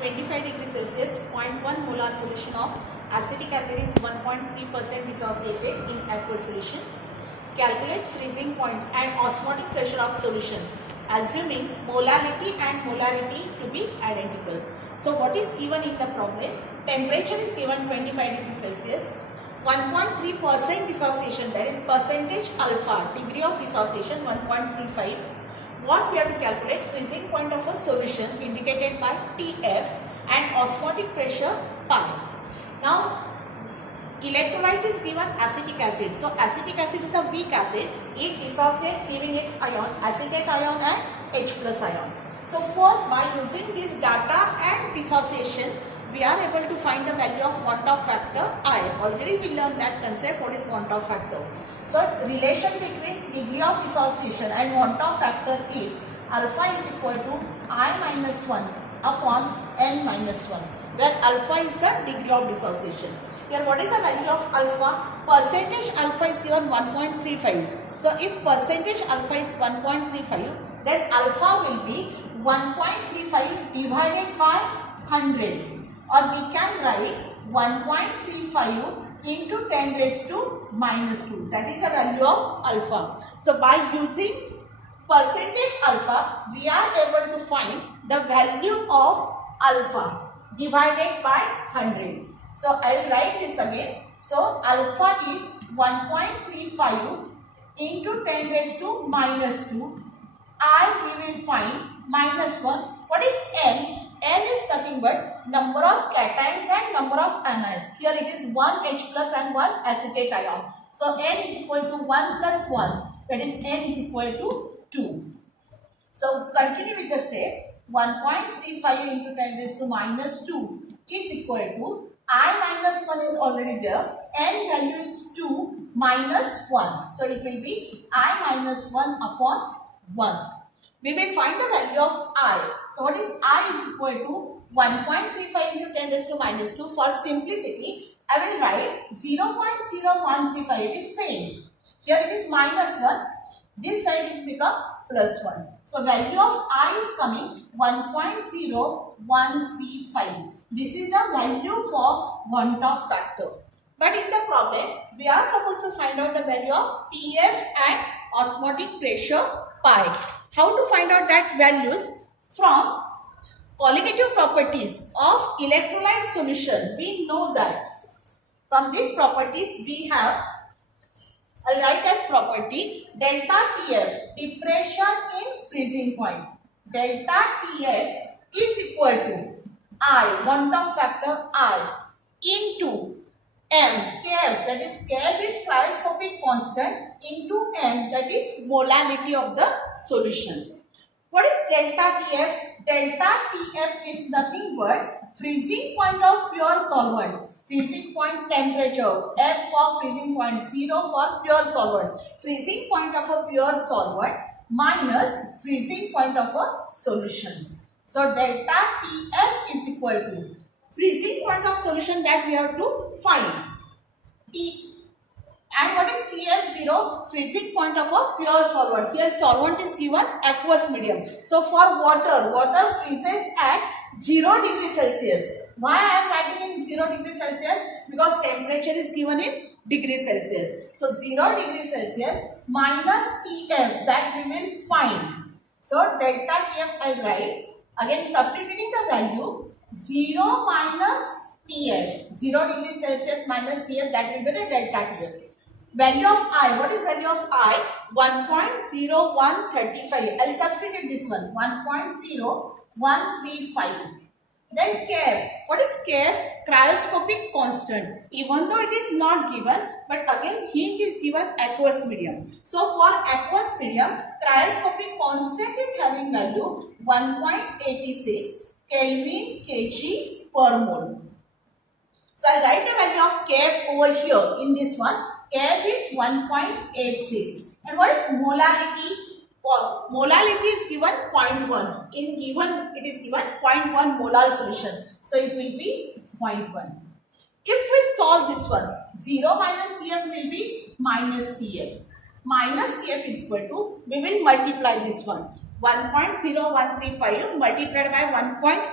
25 degrees Celsius, 0.1 molar solution of acetic acid is 1.3% dissociated in aqueous solution. Calculate freezing point and osmotic pressure of solution, assuming molality and molarity to be identical. So what is given in the problem? Temperature is given 25 degrees Celsius, 1.3% dissociation, that is percentage alpha, degree of dissociation 1.35. What we have to calculate? Freezing point of a solution indicated by TF and osmotic pressure pi. Now electrolyte is given acetic acid. So acetic acid is a weak acid. It dissociates, giving its ion acetate ion and H plus ion. So first, by using this data and dissociation, we are able to find the value of want-of factor I. Already we learned that concept, what is want-of factor. So relation between degree of dissociation and want-of factor is alpha is equal to I minus 1 upon N minus 1, where alpha is the degree of dissociation. Here what is the value of alpha? Percentage alpha is given 1.35. So if percentage alpha is 1.35, then alpha will be 1.35 divided by 100. Or we can write 1.35 into 10 raised to minus 2. That is the value of alpha. So by using percentage alpha, we are able to find the value of alpha divided by 100. So I will write this again. So alpha is 1.35 into 10 raised to minus 2. We will find minus 1. What is N? N is nothing but number of cations and number of anions. Here it is 1 H plus and 1 acetate ion. So N is equal to 1 plus 1. That is N is equal to 2. So continue with the step. 1.35 into 10 raised to minus 2 is equal to I minus 1 is already there. N value is 2 minus 1. So it will be I minus 1 upon 1. We will find the value of I. So what is I is equal to 1.35 into 10 raised to minus 2. For simplicity, I will write 0.0135. It is same. Here it is minus 1. This side it will become plus 1. So value of I is coming 1.0135. This is the value for want-of factor. But in the problem, we are supposed to find out the value of TF and osmotic pressure pi. How to find out that values? From colligative properties of electrolyte solution, we know that from these properties we have, I'll write that property, delta TF, depression in freezing point. Delta TF is equal to I, want-of factor I, into M, Kf, that is Kf is cryoscopic constant, into M, that is molality of the solution. What is delta TF? Delta TF is nothing but freezing point of pure solvent. Freezing point temperature, F for freezing point, 0 for pure solvent. Freezing point of a pure solvent minus freezing point of a solution. So delta TF is equal to freezing point of solution that we have to find. And what is TF0? Freezing point of a pure solvent. Here solvent is given aqueous medium. So for water freezes at 0 degrees Celsius. Why I am writing in 0 degrees Celsius? Because temperature is given in degrees Celsius. So 0 degrees Celsius minus TF, that we will find. So delta TF I will write. Again substituting the value 0 minus TF. 0 degrees Celsius minus TF, that will be the delta TF. Value of I. What is value of I? 1.0135. I will substitute this one. 1.0135. Then Kf. What is Kf? Cryoscopic constant. Even though it is not given, but again hint is given aqueous medium. So for aqueous medium, cryoscopic constant is having value 1.86 Kelvin kg per mole. So I will write the value of Kf over here in this one. Kf is 1.86. And what is molality? Molality is given 0.1. It is given 0.1 molar solution. So it will be 0.1. If we solve this one, 0 minus TF will be minus TF. Minus TF is equal to, we will multiply this one. 1.0135 multiplied by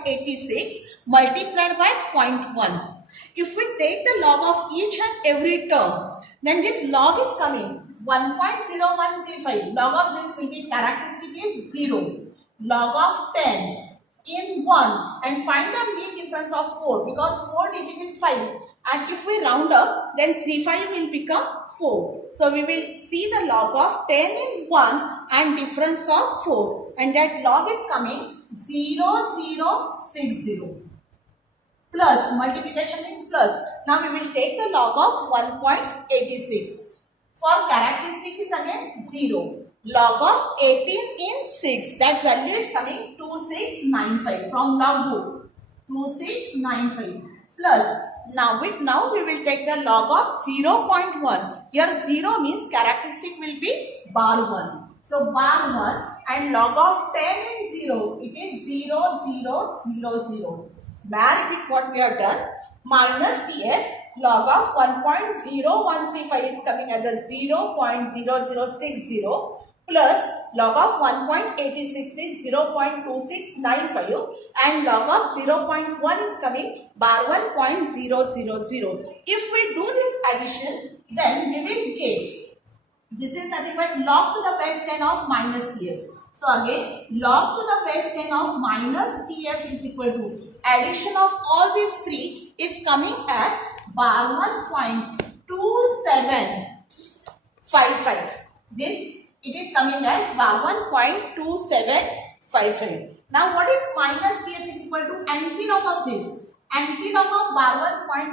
1.86 multiplied by 0.1. If we take the log of each and every term, then this log is coming 1.0135. Log of this will be characteristic is 0. Log of 10 in 1 and find the mean difference of 4 because 4 digit is 5. And if we round up, then 35 will become 4. So we will see the log of 10 in 1 and difference of 4. And that log is coming 0060. Plus, multiplication is plus. Now we will take the log of 1.86. For characteristic is again 0. Log of 18 in 6. That value is coming 2695 from log book. 2695 plus. Now we will take the log of 0.1. Here 0 means characteristic will be bar 1. So bar 1 and log of 10 in 0. It is 0000. May I repeat what we have done? Minus TF, log of 1.0135 is coming as a 0.0060 plus log of 1.86 is 0.2695 and log of 0.1 is coming bar 1.000. If we do this addition, then we will get, this is nothing but log to the base 10 of minus TF. So again, log to the base 10 of minus TF is equal to addition of all these three is coming at bar 1.2755. This it is coming as bar 1.2755. Now what is minus TF is equal to antilog of this? Antilog of bar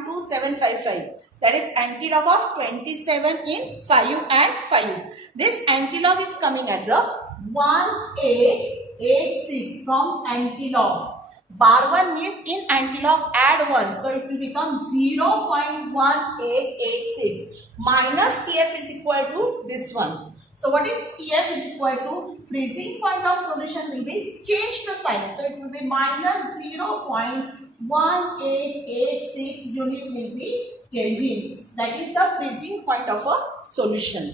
1.2755. That is antilog of 27 in 5 and 5. This antilog is coming as a 1886 from antilog. Bar 1 means in antilog add 1. So it will become 0.1886. Minus TF is equal to this one. So what is TF is equal to freezing point of solution will be change the sign. So it will be minus 0.1886 unit will be Kelvin. That is the freezing point of a solution.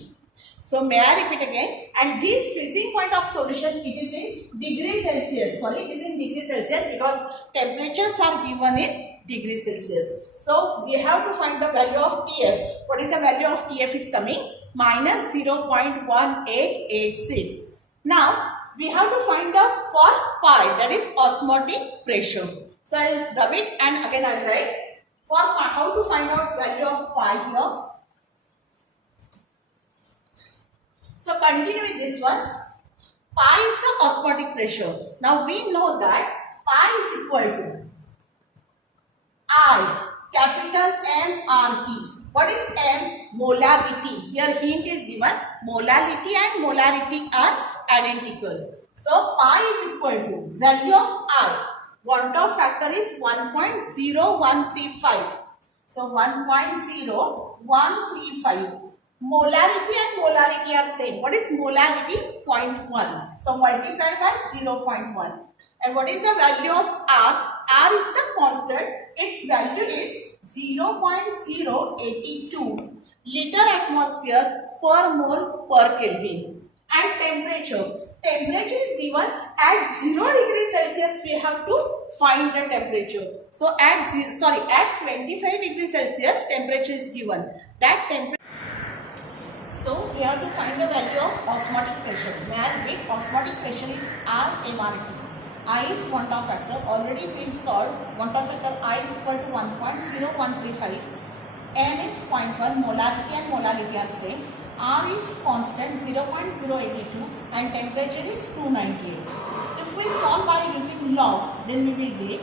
So may I repeat again? And this freezing point of solution, it is in degree Celsius. Sorry, it is in degree Celsius because temperatures are given in degree Celsius. So we have to find the value of TF. What is the value of TF is coming? Minus 0.1886. Now we have to find the for pi, that is osmotic pressure. So I will rub it and again I will write for how to find out value of pi here. So continue with this one. Pi is the osmotic pressure. Now we know that pi is equal to I, capital M-R-T. What is M? Molarity. Here hint is given. Molality and molarity are identical. So pi is equal to value of I. Want of factor is 1.0135. So 1.0135. Molarity and molarity are same. What is molarity? 0.1. So multiplied by 0.1. And what is the value of R? R is the constant. Its value is 0.082 liter atmosphere per mole per Kelvin. And temperature. Temperature is given at 0 degree Celsius. We have to find the temperature. So at 25 degree Celsius temperature is given. That temperature. So we have to find the value of osmotic pressure. May I repeat? Osmotic pressure is RMRT. I is want of factor already been solved. Want of factor I is equal to 1.0135. M is 0.1. Molarity and molarity are same. R is constant 0.082 and temperature is 298. If we solve by using log, then we will get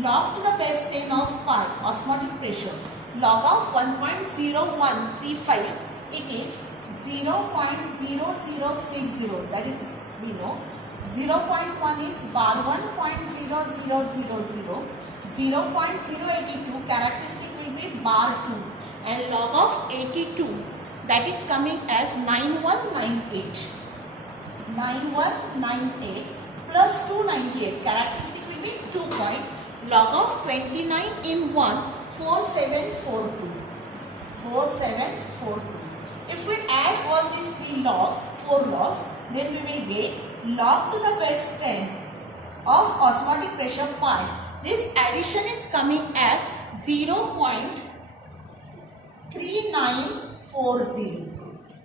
log to the base 10 of pi osmotic pressure. Log of 1.0135. It is 0.0060. That is we know. 0.1 is bar 1.0000. 0.082 characteristic will be bar 2 and log of 82 that is coming as 9198. 9198 plus 298 characteristic will be 2 point. Log of 29 in 1 4742. 4742. If we add all these 4 logs, then we will get log to the base 10 of osmotic pressure pi. This addition is coming as 0.3940.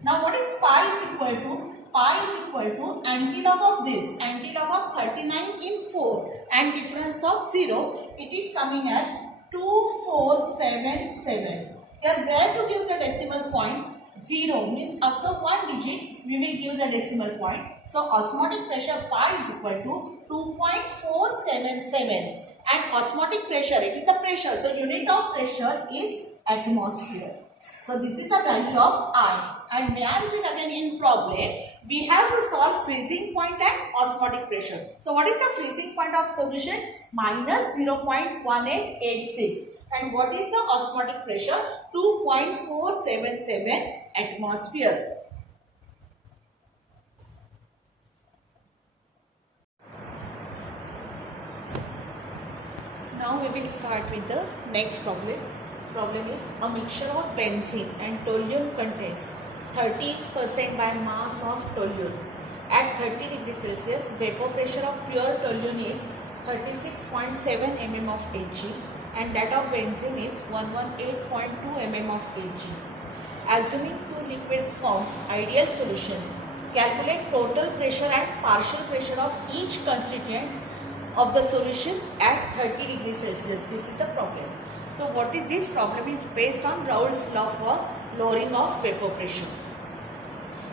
Now what is pi is equal to? Pi is equal to antilog of this, antilog of 39 in 4 and difference of 0. It is coming as 2477. We are there to give the decimal point. 0 means after one digit we will give the decimal point. So osmotic pressure pi is equal to 2.477 and osmotic pressure, it is the pressure. So unit of pressure is atmosphere. So this is the value of I. And may I repeat again in problem, we have to solve freezing point and osmotic pressure. So what is the freezing point of solution? Minus 0.1886. And what is the osmotic pressure? 2.477 atmosphere. Now we will start with the next problem. Problem is a mixture of benzene and toluene contains 30% by mass of toluene. At 30 degrees Celsius, vapor pressure of pure toluene is 36.7 mm of Hg and that of benzene is 118.2 mm of Hg. Assuming two liquids forms ideal solution, calculate total pressure and partial pressure of each constituent of the solution at 30 degrees Celsius. This is the problem. So what is this problem is based on Raoult's law for lowering of vapor pressure.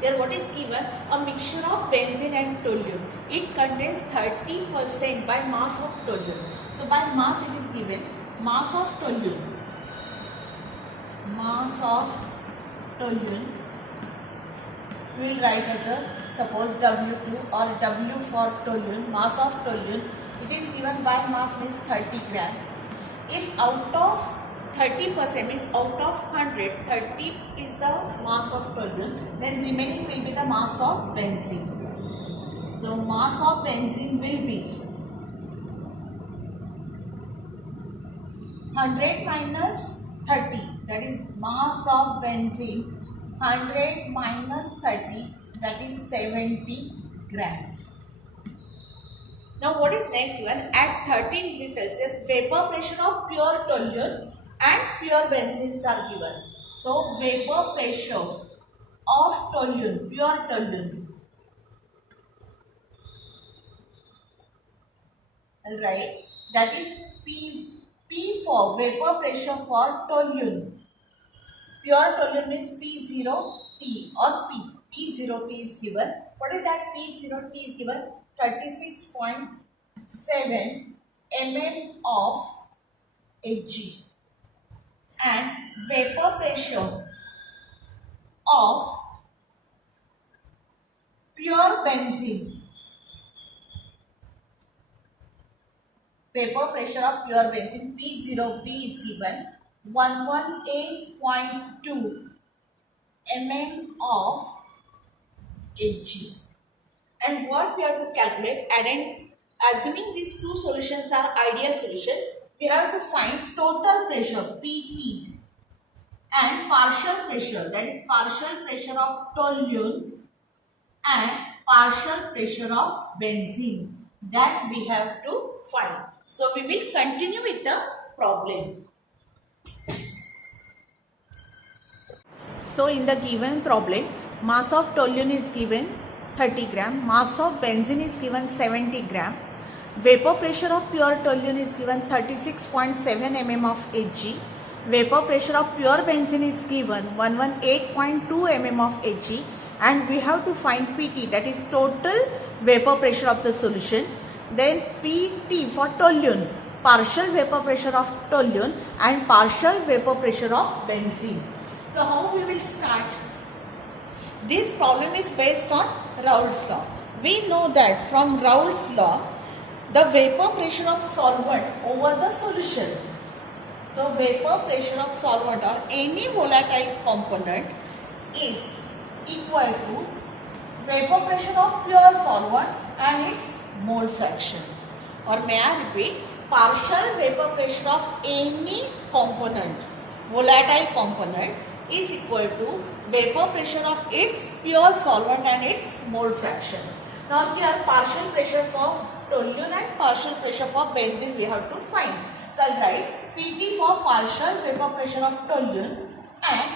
Here what is given? A mixture of benzene and toluene. It contains 30% by mass of toluene. So by mass it is given mass of toluene. Mass of toluene we will write as a suppose W2 or W for toluene. Mass of toluene it is given by mass means 30 gram. If out of 30% means out of 100, 30 is the mass of toluene, then remaining will be the mass of benzene. So mass of benzene will be 100 minus 30, that is mass of benzene, 100 minus 30, that is 70 gram. Now what is next given? At 30 degrees Celsius, vapor pressure of pure toluene and pure benzenes are given. So vapor pressure of toluene, pure toluene. Alright, that is P for vapor pressure for toluene. Pure toluene is P0T or P0T is given. What is that? P0T is given 36.7 mm of Hg. And vapor pressure of pure benzene. Vapor pressure of pure benzene P0B is given 118.2 mm of Hg. And what we have to calculate, and assuming these two solutions are ideal solution, we have to find total pressure PT and partial pressure, that is partial pressure of toluene and partial pressure of benzene, that we have to find. So we will continue with the problem. So in the given problem, mass of toluene is given 30 gram, mass of benzene is given 70 gram, vapor pressure of pure toluene is given 36.7 mm of Hg, vapor pressure of pure benzene is given 118.2 mm of Hg, and we have to find PT, that is total vapor pressure of the solution. Then PT for toluene, partial vapor pressure of toluene and partial vapor pressure of benzene. So how we will start? This problem is based on Raoult's law. We know that from Raoult's law, the vapor pressure of solvent over the solution. So vapor pressure of solvent or any volatile component is equal to vapor pressure of pure solvent and its mole fraction. Or may I repeat, partial vapor pressure of any component, volatile component, is equal to vapor pressure of its pure solvent and its mole fraction. Now here partial pressure for toluene and partial pressure for benzene we have to find. So I'll write PT for partial vapor pressure of toluene and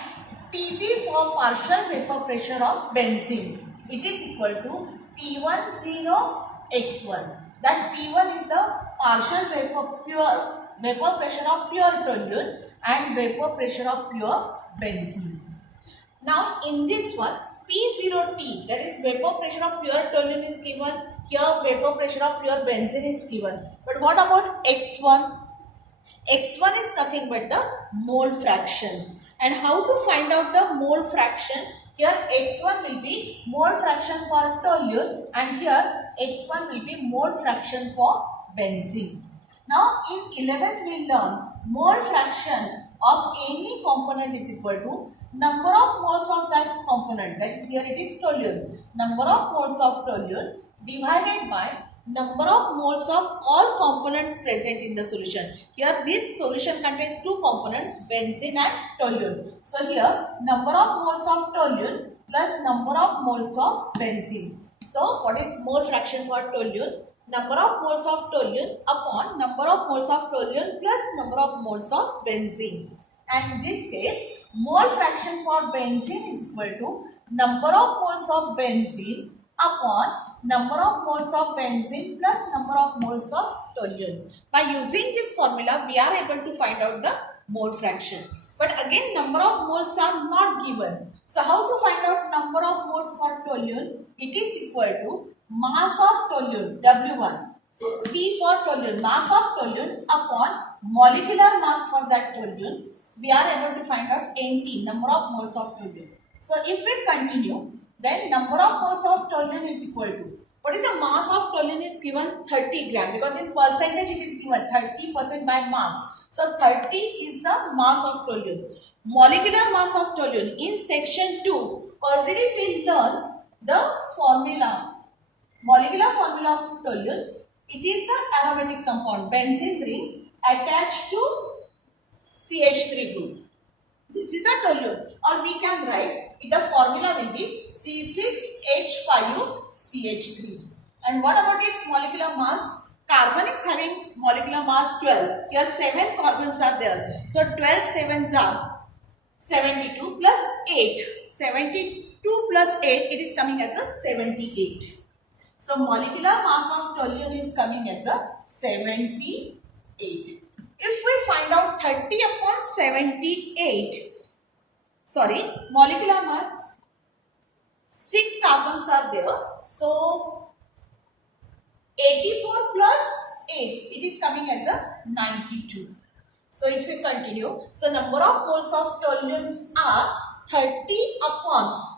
PV for partial vapor pressure of benzene. It is equal to P10X1. That P1 is the partial vapor pressure of pure toluene and vapor pressure of pure benzene. Now in this one, P0T, that is vapor pressure of pure toluene is given. Here vapor pressure of pure benzene is given. But what about X1? X1 is nothing but the mole fraction. And how to find out the mole fraction? Here X1 will be mole fraction for toluene and here X1 will be mole fraction for benzene. Now in 11th we learn mole fraction of any component is equal to number of moles of that component, that is here it is toluene. Number of moles of toluene divided by number of moles of all components present in the solution. Here this solution contains two components, benzene and toluene. So here number of moles of toluene plus number of moles of benzene. So what is mole fraction for toluene? Number of moles of toluene upon number of moles of toluene plus number of moles of benzene. And in this case, mole fraction for benzene is equal to number of moles of benzene upon number of moles of benzene plus number of moles of toluene. By using this formula, we are able to find out the mole fraction. But again, number of moles are not given. So how to find out number of moles for toluene? It is equal to mass of toluene, W1. T for toluene, mass of toluene upon molecular mass for that toluene. We are able to find out NT, number of moles of toluene. So if we continue, then number of moles of toluene is equal to, what is the mass of toluene is given 30 gram, because in percentage it is given 30% by mass. So 30 is the mass of toluene. Molecular mass of toluene in section 2 already we learn the formula. Molecular formula of toluene, it is the aromatic compound benzene ring attached to CH3 group. This is the toluene, or we can write the formula will be C6H5CH3. And what about its molecular mass? Carbon is having molecular mass 12. Here 7 carbons are there. So 12 sevens are 72 plus 8. 72 plus 8, it is coming as a 78. So molecular mass of toluene is coming as a 78. If we find out 30 upon 78, molecular mass, 6 carbons are there. So 84 plus 8, it is coming as a 92. So if we continue, so number of moles of toluenes are 30 upon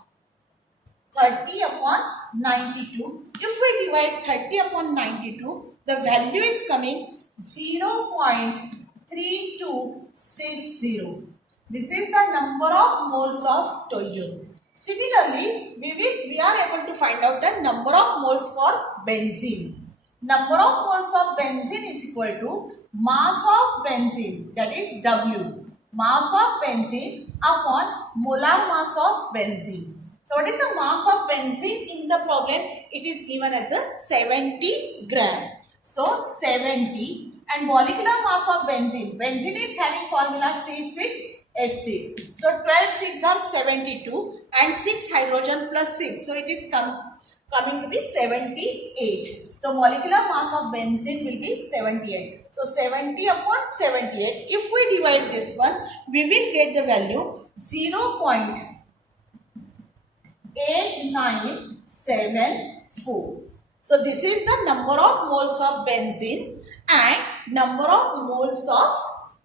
92. If we divide 30 upon 92, the value is coming 0.3260. This is the number of moles of toluene. Similarly, we are able to find out the number of moles for benzene. Number of moles of benzene is equal to mass of benzene, that is W. Mass of benzene upon molar mass of benzene. So what is the mass of benzene in the problem? It is given as a 70 gram. So 70, and molecular mass of benzene. Benzene is having formula C6H6. So 12 6 are 72 and 6 hydrogen plus 6. So it is coming to be 78. So molecular mass of benzene will be 78. So 70 upon 78. If we divide this one, we will get the value 0.8974. So this is the number of moles of benzene and number of moles of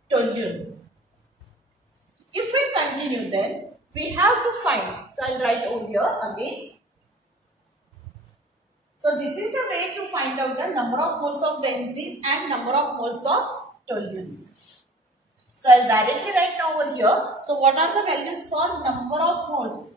toluene. If we continue, then we have to find. So I'll write over here again. So this is the way to find out the number of moles of benzene and number of moles of toluene. So I'll directly write now over here. So what are the values for number of moles?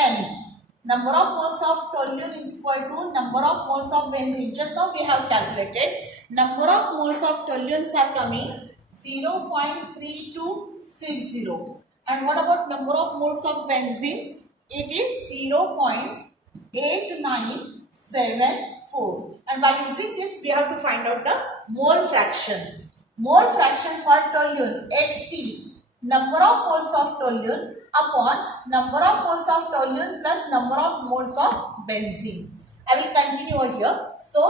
N. Number of moles of toluene is equal to number of moles of benzene. Just now we have calculated. Number of moles of toluenes are coming 0.3260. And what about number of moles of benzene? It is 0.8974. 0.7974. And by using this, we have to find out the mole fraction. Mole fraction for toluene Ht, number of moles of toluene upon number of moles of toluene plus number of moles of benzene. I will continue over here. So,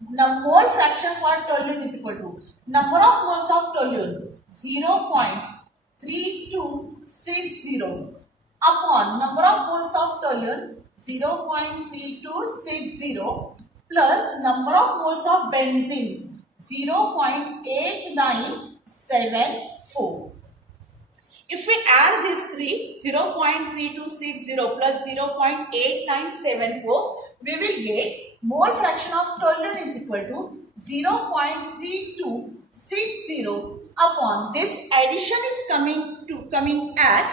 the mole fraction for toluene is equal to number of moles of toluene 0.3260 upon number of moles of toluene 0.3260 plus number of moles of benzene 0.8974. If we add these three, 0.3260 plus 0.8974, we will get mole fraction of toluene is equal to 0.3260 upon this addition is coming as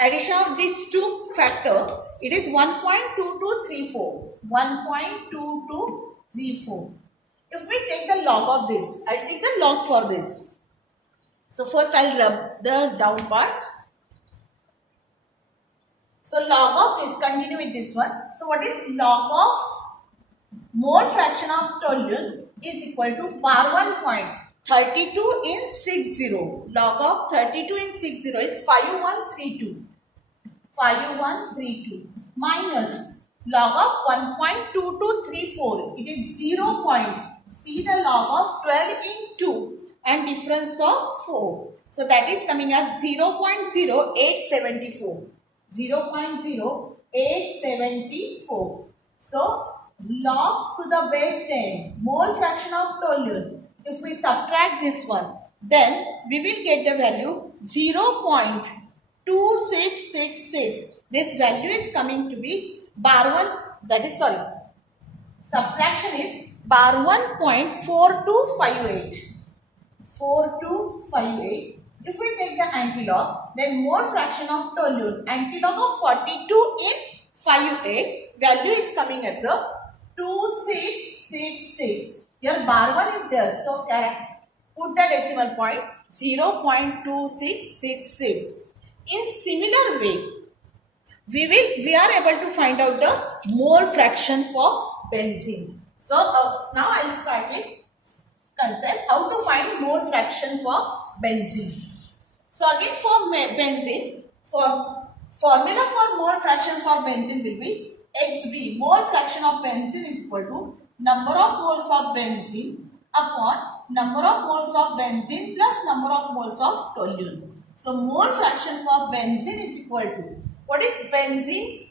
addition of these two factor. It is 1.2234. 1.2234. If we take the log of this, I will take the log for this. So first I will rub the down part. So log of this, continue with this one. So what is log of mole fraction of toluene is equal to bar 1.32 in 60. Log of 32 in 60 is 5132. 5132 minus log of 1.2234. It is 0. See the log of 12 in 2 and difference of 4. So that is coming at 0.0874. 0.0874. So log to the base 10 mole fraction of toluene. If we subtract this one, then we will get the value 0.2666. This value is coming to be bar 1. That is subtraction is bar 1.4258. 4258. If we take the antilog, then mole fraction of toluene, antilog of 42 in 58, value is coming as a 2666. Here bar 1 is there, so put the decimal point 0.2666. In similar way, we are able to find out the mole fraction for benzene. So now I will start with concept how to find mole fraction for benzene. So again for benzene, formula for mole fraction for benzene will be Xb. Mole fraction of benzene is equal to number of moles of benzene upon number of moles of benzene plus number of moles of toluene. So mole fraction for benzene is equal to, what is benzene?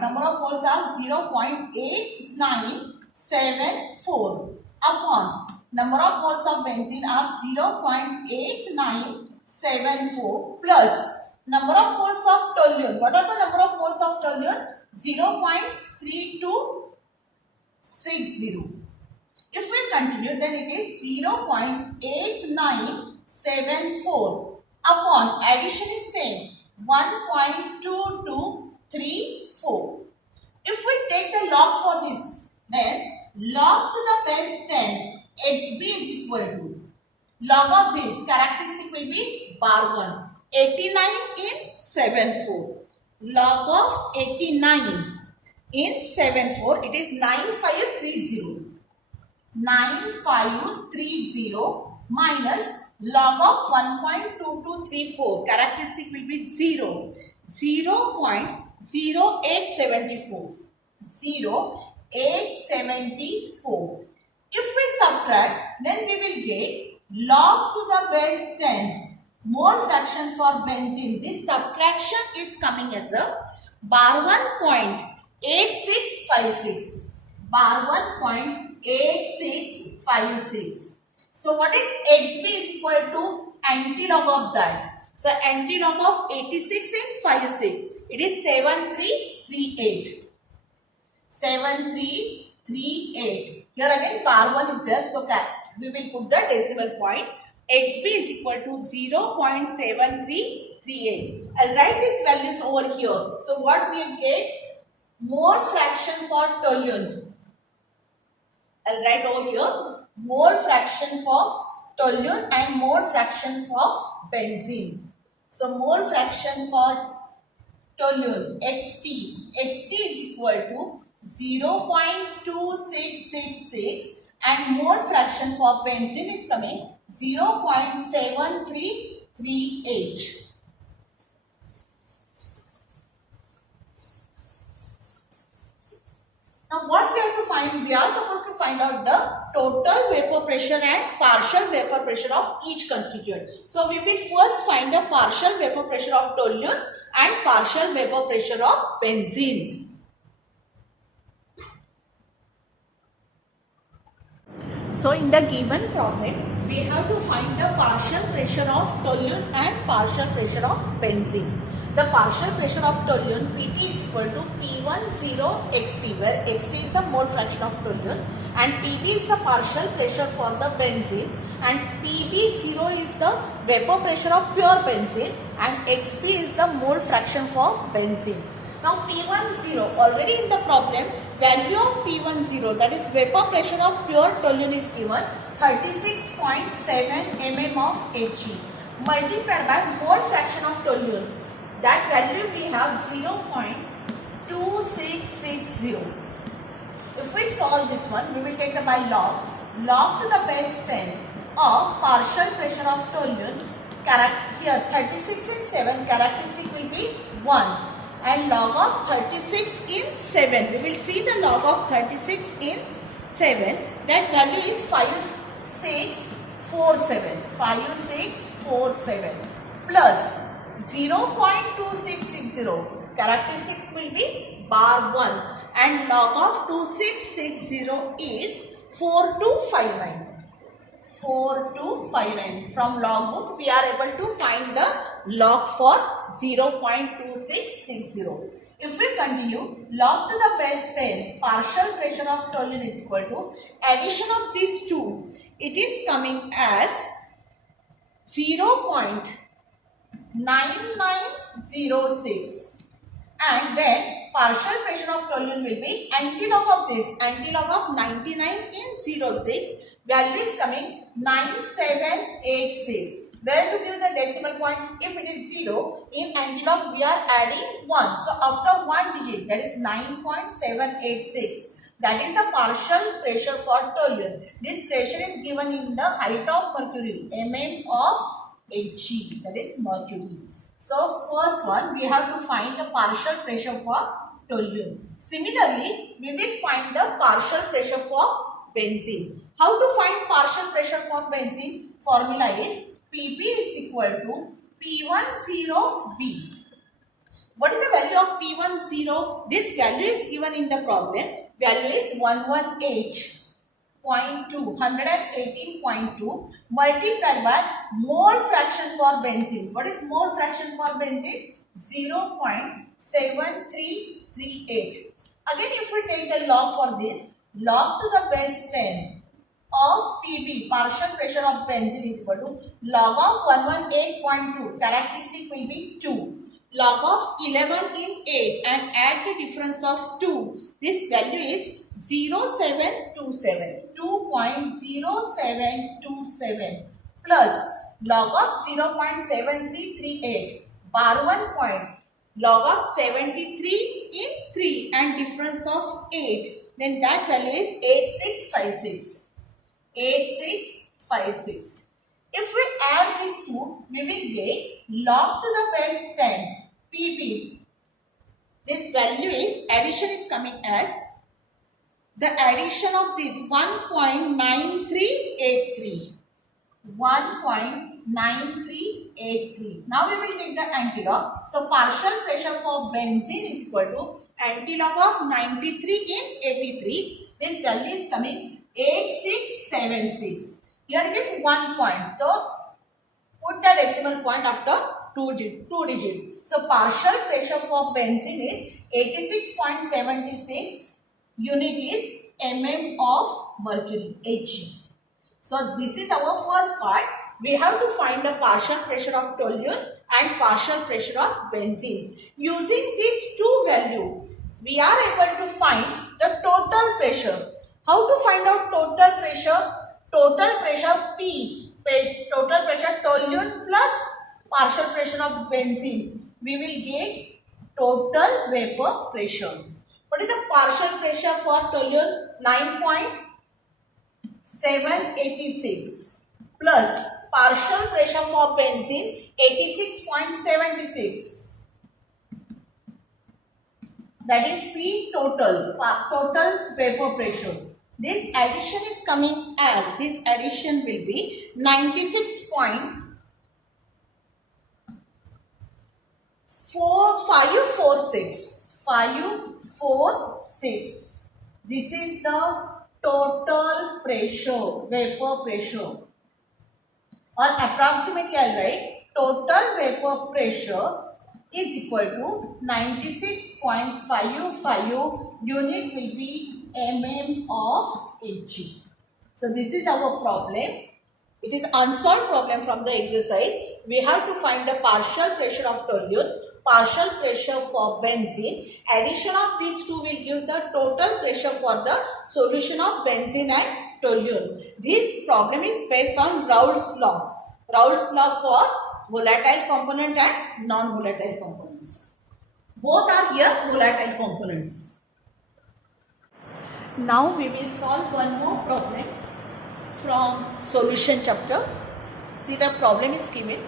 Number of moles are 0.8974 upon number of moles of benzene are 0.8974 plus number of moles of toluene. What are the number of moles of toluene? 0.3260. If we continue, then it is 0.8974 upon addition is same 1.2234. If we take the log for this, then log to the base 10 Xb is equal to log of this characteristic will be bar 1. 89 in 74. Log of 89 in 74, it is 9530. 9530 minus log of 1.2234. Characteristic will be 0. 0.0874. 0.874. If we subtract, then we will get log to the base 10 mole fraction for benzene. This subtraction is coming as a bar 1.8656. Bar 1.8656. So what is Xb is equal to antilog of that. So antilog of 86 in 56. It is 7338. 7338. Here again bar 1 is there. So we will put the decimal point. Xb is equal to 0.7338. I'll write these values over here. So what we will get? Mole fraction for toluene. I'll write over here mole fraction for toluene and mole fraction for benzene. So mole fraction for toluene xt is equal to 0.2666 and mole fraction for benzene is coming 0.7338. Now what we have to find? We are supposed to find out the total vapor pressure and partial vapor pressure of each constituent. So we will first find the partial vapor pressure of toluene and partial vapor pressure of benzene. So in the given problem, we have to find the partial pressure of toluene and partial pressure of benzene. The partial pressure of toluene Pt is equal to P10 xt, where xt is the mole fraction of toluene and Pb is the partial pressure for the benzene and Pb0 is the vapor pressure of pure benzene and xp is the mole fraction for benzene. Now P10, already in the problem, value of P10, that is vapor pressure of pure toluene is given 36.7 mm of Hg multiplied by mole fraction of toluene. That value we have 0.2660. If we solve this one, we will take the by log. Log to the base 10 of partial pressure of toluene. Here 36 in 7 characteristic will be 1 and log of 36 in 7. We will see the log of 36 in 7. That value is 5647. 5647 plus 0.2660. Characteristics will be bar 1 and log of 2660 is 4259. 4259. From log book we are able to find the log for 0.2660. If we continue, log to the base 10 partial pressure of toluene is equal to addition of these two. It is coming as 0.9906 and then partial pressure of toluene will be antilog of this, antilog of 99 in 06, value is coming 9786. Where to give the decimal point? If it is 0, in antilog we are adding 1. So after 1 digit, that is 9.786. That is the partial pressure for toluene. This pressure is given in the height of mercury, mm of Hg, that is mercury. So first one, we have to find the partial pressure for toluene. Similarly, we will find the partial pressure for benzene. How to find partial pressure for benzene? Formula is Pb is equal to P10B. What is the value of P10? This value is given in the problem. Value is 118.2 multiplied by mole fraction for benzene. What is mole fraction for benzene? 0.7338. Again, if we take the log for this, log to the base 10 of Pb, partial pressure of benzene, is equal to log of 118.2, characteristic will be 2. Log of 11 in 8 and add the difference of 2. This value is 0727, 2.0727 plus log of 0.7338, bar 1 point, log of 73 in 3 and difference of 8. Then that value is 8656. 8656. If we add these two, we will get log to the base 10 Pb. This value is, addition is coming as the addition of this 1.9383. 1.9383. Now we will take the antilog. So partial pressure for benzene is equal to antilog of 93 in 83. This value is coming 8676. Here it is 1 point. So put the decimal point after two digits. So partial pressure for benzene is 86.76. Unit is mm of mercury, Hg. So this is our first part. We have to find the partial pressure of toluene and partial pressure of benzene. Using these two values, we are able to find the total pressure. How to find out total pressure? Total pressure P, total pressure toluene plus partial pressure of benzene. We will get total vapor pressure. What is the partial pressure for toluene? 9.786 plus partial pressure for benzene 86.76. That is P total vapor pressure. This addition is coming as, this addition will be 96.546. This is the total pressure, vapor pressure, or approximately I will write total vapor pressure is equal to 96.555 unit will be mm of Hg. So this is our problem. It is unsolved problem from the exercise. We have to find the partial pressure of toluene, partial pressure for benzene. Addition of these two will give the total pressure for the solution of benzene and toluene. This problem is based on Raoult's law. Raoult's law for volatile component and non-volatile components. Both are here volatile components. Now we will solve one more problem from solution chapter. See, the problem is given.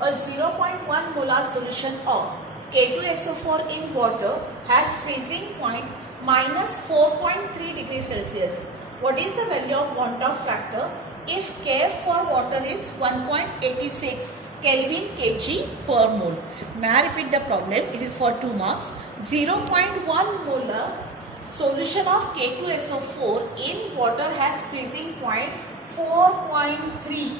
A 0.1 molar solution of K2SO4 in water has freezing point minus 4.3 degrees Celsius. What is the value of want-off factor if Kf for water is 1.86 Kelvin kg per mole? May I repeat the problem? It is for 2 marks. 0.1 molar solution of K2SO4 in water has freezing point 4.3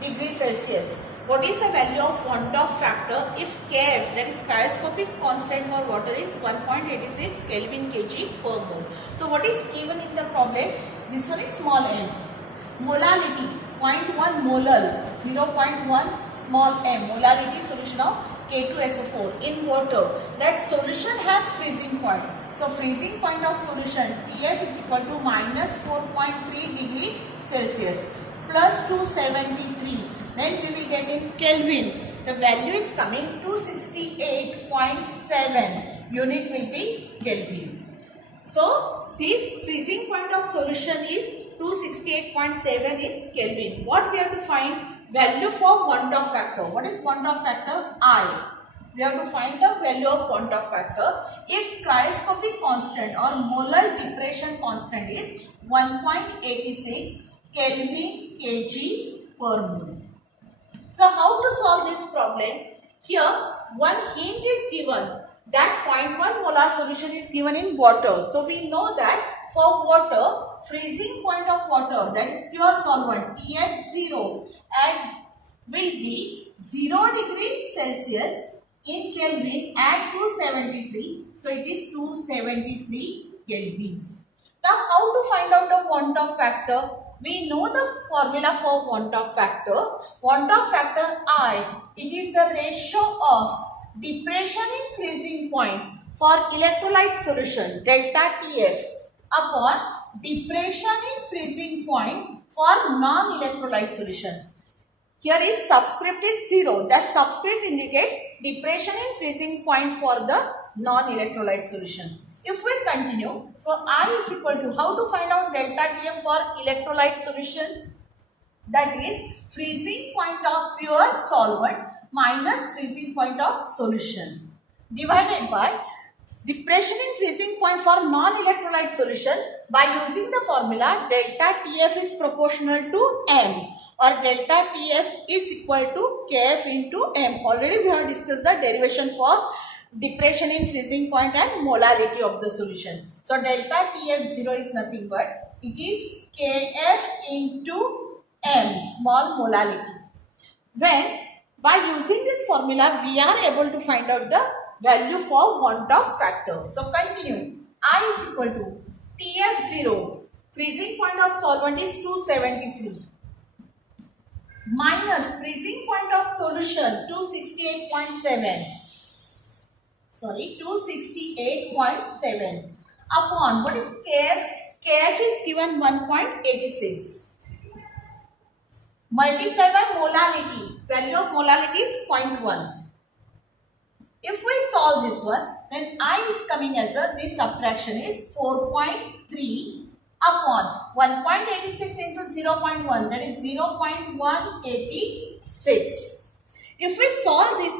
degrees Celsius. What is the value of want-off factor if Kf, that is cryoscopic constant for water, is 1.86 Kelvin kg per mole? So what is given in the problem? This one is small m. Molality 0.1 molar, 0.1 small m, molality solution of K2SO4 in water. That solution has freezing point. So freezing point of solution Tf is equal to minus 4.3 degree Celsius plus 273. Then we will get in Kelvin. The value is coming 268.7. Unit will be Kelvin. So this freezing point of solution is 268.7 in Kelvin. What we have to find? Value for want-off factor. What is want-off factor? I. We have to find the value of want-off factor if cryoscopic constant or molar depression constant is 1.86 Kelvin kg per mole. So how to solve this problem? Here one hint is given that 0.1 molar solution is given in water. So we know that for water, freezing point of water, that is pure solvent, Tf0 and will be 0 degrees Celsius in Kelvin at 273. So it is 273 Kelvin. Now how to find out the want-off factor? We know the formula for want-off factor. Want-off factor I, it is the ratio of depression in freezing point for electrolyte solution delta Tf upon depression in freezing point for non-electrolyte solution. Here is subscript is 0. That subscript indicates depression in freezing point for the non-electrolyte solution. If we continue, so I is equal to, how to find out delta Tf for electrolyte solution? That is freezing point of pure solvent minus freezing point of solution divided by depression in freezing point for non-electrolyte solution by using the formula delta Tf is proportional to m, or delta Tf is equal to Kf into m. Already we have discussed the derivation for depression in freezing point and molality of the solution. So delta Tf0 is nothing but it is Kf into m, small molality. When by using this formula we are able to find out the value for want-off factor. So continue. I is equal to Tf0, freezing point of solvent is 273 minus freezing point of solution 268.7. Sorry, 268.7 upon what is Kf? Kf is given 1.86 multiplied by molality. Value of molality is 0.1. If we solve this one, then I is coming as this subtraction is 4.3 upon 1.86 into 0.1, that is 0.186. If we solve this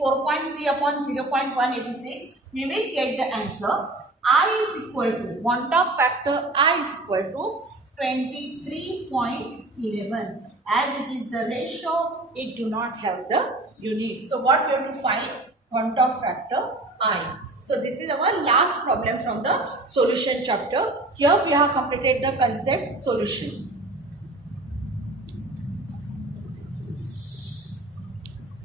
4.3 upon 0.186, we will get the answer. I is equal to, want of factor I is equal to 23.11. As it is the ratio, it do not have the unit. So what we have to find? Want of factor I. So this is our last problem from the solution chapter. Here we have completed the concept solution.